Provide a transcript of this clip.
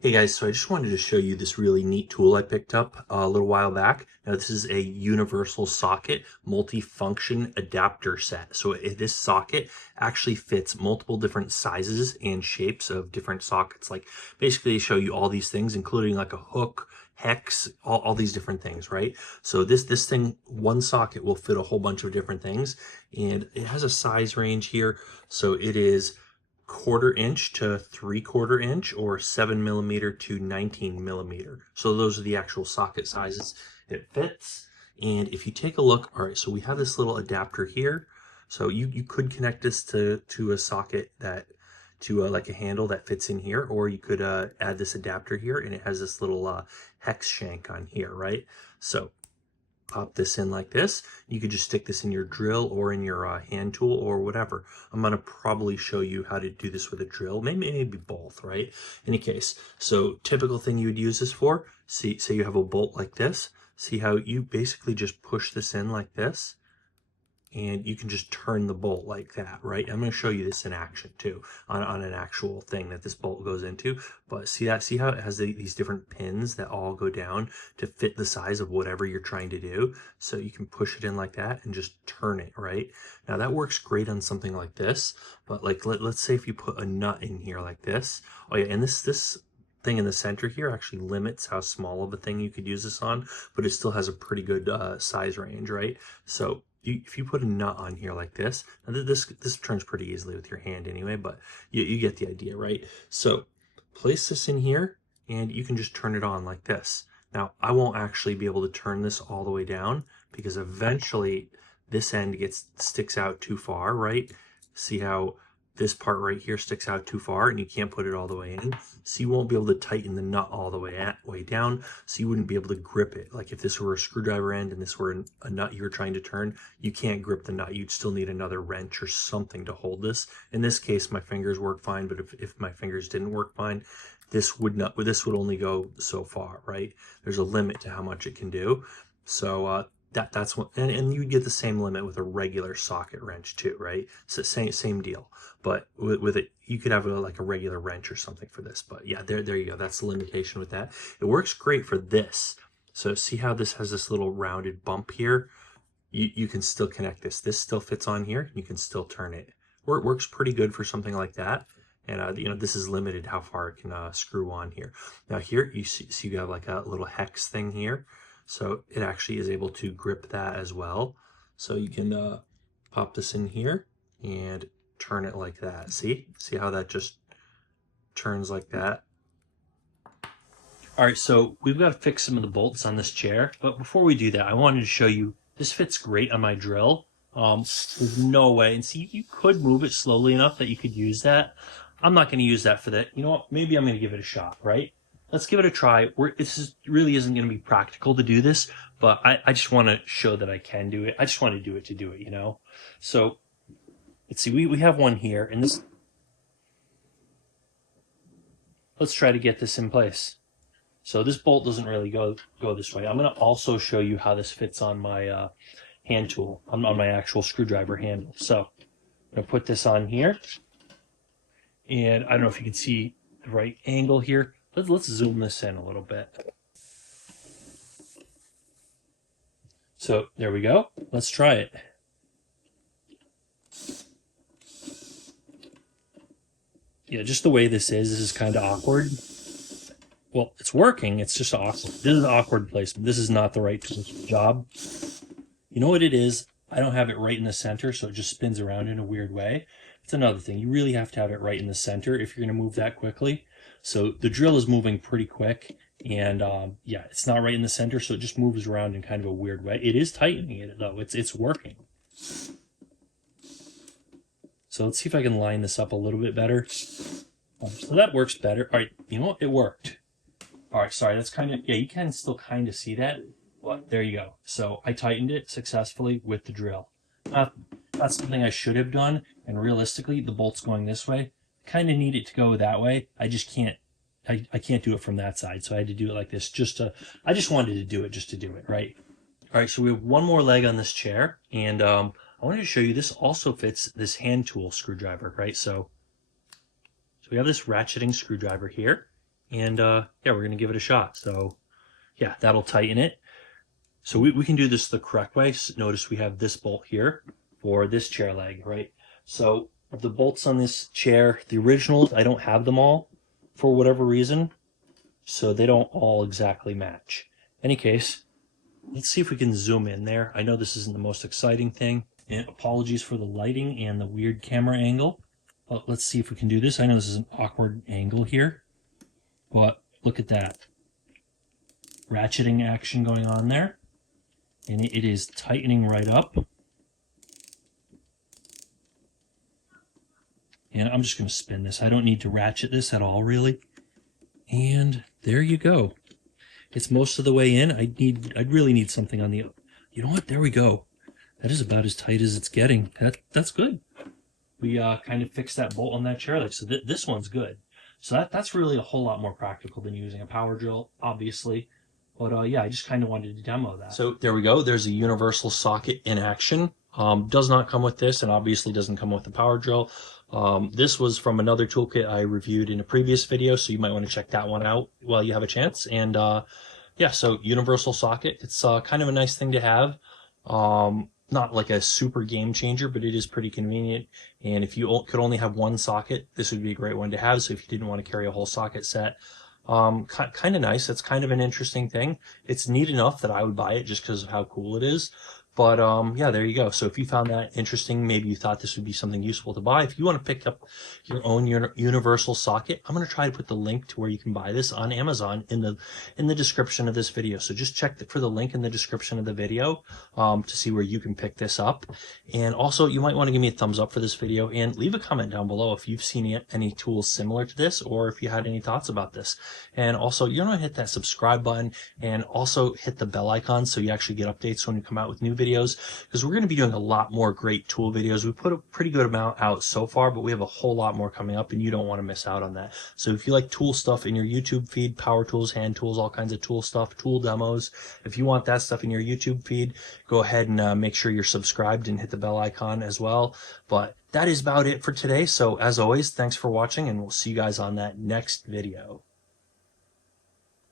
Hey guys, so I just wanted to show you this really neat tool I picked up a little while back. Now this is a universal socket multi-function adapter set. So this socket actually fits multiple different sizes and shapes of different sockets. Like basically they show you all these things, including like a hook, hex, all these different things, right? So this thing, one socket will fit a whole bunch of different things, and it has a size range here. So it is 1/4 inch to 3/4 inch, or 7 mm to 19 mm. So those are the actual socket sizes it fits. And if you take a look, all right, so we have this little adapter here. So you could connect this to a socket that to like a handle that fits in here, or you could add this adapter here, and it has this little hex shank on here, right? So pop this in like this. You could just stick this in your drill or in your hand tool or whatever. I'm going to probably show you how to do this with a drill, maybe both, right? Any case, so typical thing you would use this for, see, say you have a bolt like this. See how you basically just push this in like this, and you can just turn the bolt like that, right? I'm going to show you this in action too, on an actual thing that this bolt goes into. But see that? See how it has these different pins that all go down to fit the size of whatever you're trying to do? So you can push it in like that and just turn it, right? Now that works great on something like this, but like let's say if you put a nut in here like this. Oh yeah, and this thing in the center here actually limits how small of a thing you could use this on, but it still has a pretty good size range, right? So if you put a nut on here like this, now this turns pretty easily with your hand anyway, but you get the idea, right? So place this in here, and you can just turn it on like this. Now I won't actually be able to turn this all the way down, because eventually this end sticks out too far, right? See how this part right here sticks out too far, and you can't put it all the way in, so you won't be able to tighten the nut all the way down, so you wouldn't be able to grip it. Like if this were a screwdriver end and this were a nut you were trying to turn, you can't grip the nut. You'd still need another wrench or something to hold this. In this case, my fingers work fine, but if my fingers didn't work fine, this would only go so far, right? There's a limit to how much it can do. So that's what, and you get the same limit with a regular socket wrench too, right? So same deal. But with it, you could have like a regular wrench or something for this. But yeah, there you go. That's the limitation with that. It works great for this. So see how this has this little rounded bump here? You can still connect this. This still fits on here. You can still turn it. Or it works pretty good for something like that. And this is limited how far it can screw on here. Now here you see you have like a little hex thing here. So it actually is able to grip that as well. So you can pop this in here and turn it like that. See how that just turns like that? All right, so we've got to fix some of the bolts on this chair, but before we do that, I wanted to show you, this fits great on my drill. There's no way, and see, you could move it slowly enough that you could use that. I'm not going to use that for that. You know what? Maybe I'm going to give it a shot, right? Let's give it a try. Really isn't going to be practical to do this, but I just want to show that I can do it. I just want to do it, you know? So let's see, we have one here, and this, let's try to get this in place. So this bolt doesn't really go this way. I'm going to also show you how this fits on my hand tool, on my actual screwdriver handle. So I'm going to put this on here, and I don't know if you can see the right angle here. Let's zoom this in a little bit. So there we go. Let's try it. Yeah, just the way this is kind of awkward. Well, it's working, it's just awkward. This is awkward placement. This is not the right tool for the job. You know what it is? I don't have it right in the center, so it just spins around in a weird way. It's another thing. You really have to have it right in the center if you're going to move that quickly. So the drill is moving pretty quick, and yeah, it's not right in the center, so it just moves around in kind of a weird way. It is tightening it, though. It's working. So let's see if I can line this up a little bit better. So that works better. All right, you know what? It worked. All right, sorry, that's kind of, yeah, you can still kind of see that, but there you go. So I tightened it successfully with the drill. That's something I should have done, and realistically, the bolt's going this way. Kind of need it to go that way. I just can't, I can't do it from that side, so I had to do it like this I just wanted to do it just to do it, right? All right, so we have one more leg on this chair, and I wanted to show you, this also fits this hand tool screwdriver, right? So we have this ratcheting screwdriver here, And yeah, we're gonna give it a shot. So yeah, that'll tighten it. So we can do this the correct way. So notice we have this bolt here for this chair leg, right? So the bolts on this chair, the originals, I don't have them all for whatever reason. So they don't all exactly match. Any case, let's see if we can zoom in there. I know this isn't the most exciting thing. And apologies for the lighting and the weird camera angle. But let's see if we can do this. I know this is an awkward angle here. But look at that. Ratcheting action going on there. And it is tightening right up. And I'm just going to spin this. I don't need to ratchet this at all, really. And there you go. It's most of the way in. I'd really need something on the... You know what? There we go. That is about as tight as it's getting. That's good. We kind of fixed that bolt on that chair leg. So this one's good. So that's really a whole lot more practical than using a power drill, obviously. But yeah, I just kind of wanted to demo that. So there we go. There's a universal socket in action. Does not come with this, and obviously doesn't come with the power drill. This was from another toolkit I reviewed in a previous video, so you might want to check that one out while you have a chance. And yeah, so universal socket. It's kind of a nice thing to have. Not like a super game changer, but it is pretty convenient. And if you could only have one socket, this would be a great one to have. So if you didn't want to carry a whole socket set, kind of nice. It's kind of an interesting thing. It's neat enough that I would buy it just because of how cool it is. But yeah, there you go. So if you found that interesting, maybe you thought this would be something useful to buy. If you want to pick up your own universal socket, I'm going to try to put the link to where you can buy this on Amazon in the description of this video. So just check for the link in the description of the video to see where you can pick this up. And also, you might want to give me a thumbs up for this video and leave a comment down below if you've seen any tools similar to this or if you had any thoughts about this. And also, you want to hit that subscribe button and also hit the bell icon so you actually get updates when we come out with new videos, because we're going to be doing a lot more great tool videos. We put a pretty good amount out so far, but we have a whole lot more coming up and you don't want to miss out on that. So if you like tool stuff in your YouTube feed, power tools, hand tools, all kinds of tool stuff, tool demos, if you want that stuff in your YouTube feed, go ahead and make sure you're subscribed and hit the bell icon as well. But that is about it for today. So as always, thanks for watching and we'll see you guys on that next video.